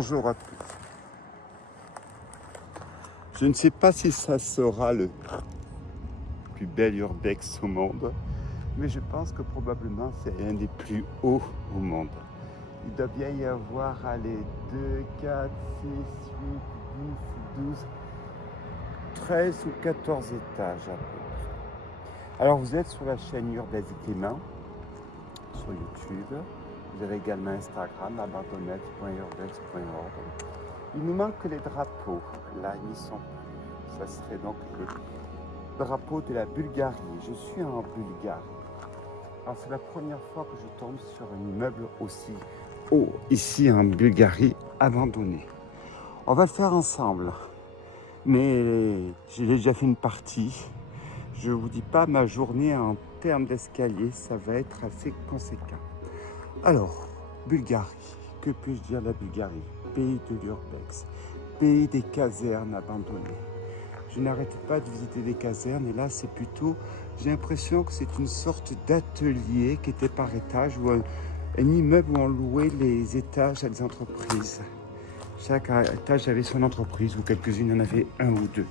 Bonjour à tous. Je ne sais pas si ça sera le plus bel urbex au monde, mais je pense que probablement c'est un des plus hauts au monde. Il doit bien y avoir, 2, 4, 6, 8, 10, 12, 13 ou 14 étages à peu près. Alors vous êtes sur la chaîne Urbex Clément, sur YouTube. Vous avez également Instagram, abandonnette.urbex.org. Il nous manque les drapeaux. Là, ils n'y sont plus. Ça serait donc les drapeaux de la Bulgarie. Je suis en Bulgarie. Alors, c'est la première fois que je tombe sur un immeuble aussi haut, ici en Bulgarie, abandonné. On va le faire ensemble. Mais j'ai déjà fait une partie. Je ne vous dis pas, ma journée en termes d'escalier, ça va être assez conséquent. Alors, Bulgarie, que puis-je dire de la Bulgarie? Pays de l'urbex, pays des casernes abandonnées. Je n'arrête pas de visiter des casernes et là c'est plutôt, j'ai l'impression que c'est une sorte d'atelier qui était par étage ou un immeuble où on louait les étages à des entreprises. Chaque étage avait son entreprise ou quelques-unes en avaient un ou deux.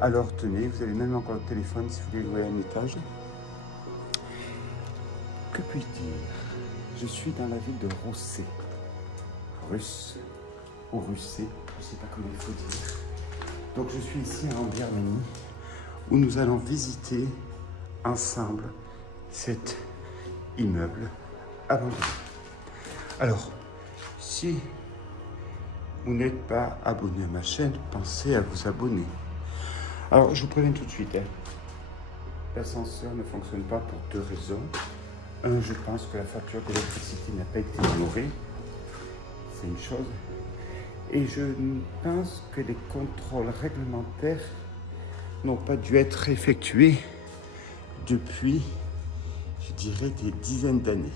Alors tenez, vous avez même encore le téléphone si vous voulez louer un étage. Que puis-je dire? Je suis dans la ville de Roussé. Russe ou Russé, je ne sais pas comment il faut dire. Donc je suis ici en Birmanie où nous allons visiter ensemble cet immeuble abandonné. Alors, si vous n'êtes pas abonné à ma chaîne, pensez à vous abonner. Alors je vous préviens tout de suite, l'ascenseur ne fonctionne pas pour deux raisons. Un, je pense que la facture d'électricité n'a pas été honorée. C'est une chose. Et je pense que les contrôles réglementaires n'ont pas dû être effectués depuis, je dirais, des dizaines d'années.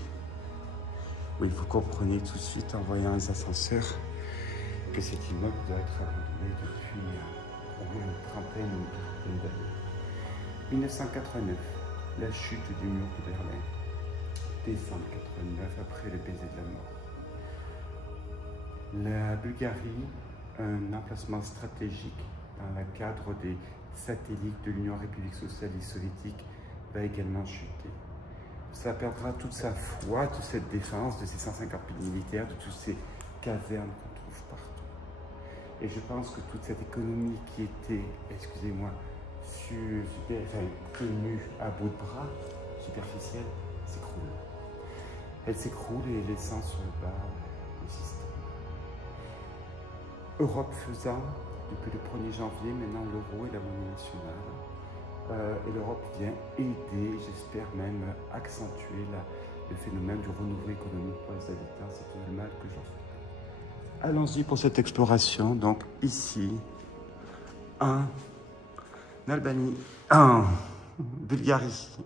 Oui, vous comprenez tout de suite en voyant les ascenseurs que cet immeuble doit être abandonné depuis au moins une trentaine d'années. 1989, la chute du mur de Berlin. Décembre 89, après le baiser de la mort. La Bulgarie, un emplacement stratégique dans le cadre des satellites de l'Union République Socialiste Soviétique, va également chuter. Ça perdra toute sa foi, toute cette défense de ces 150 000 militaires, de toutes ces casernes qu'on trouve partout. Et je pense que toute cette économie qui était, excusez-moi, tenue à bout de bras, superficielle, s'écroule. Elle s'écroule et laissant sur le bas le système. Europe faisant, depuis le 1er janvier, maintenant l'euro est la monnaie nationale. Et l'Europe vient aider, j'espère même accentuer le phénomène du renouveau économique pour les habitants. C'est tout le mal que j'en fais. Allons-y pour cette exploration. Donc ici, en Albanie, en Bulgarie.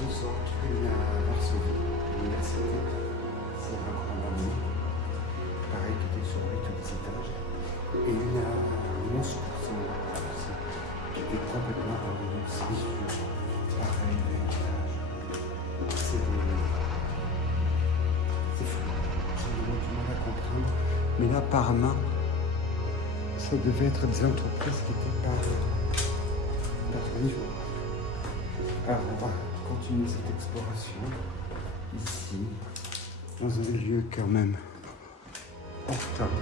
2 autres, une à Varsovie, l'université, c'est un grand ami, pareil, tout est sur lui, tous les étages, et une à Moscou, qui était complètement en science, pareil, l'étage. C'est fou, j'ai du mal à comprendre, mais là, apparemment, ça devait être des entreprises qui étaient par niveau. Alors, on va continuer cette exploration ici, dans un lieu quand même important.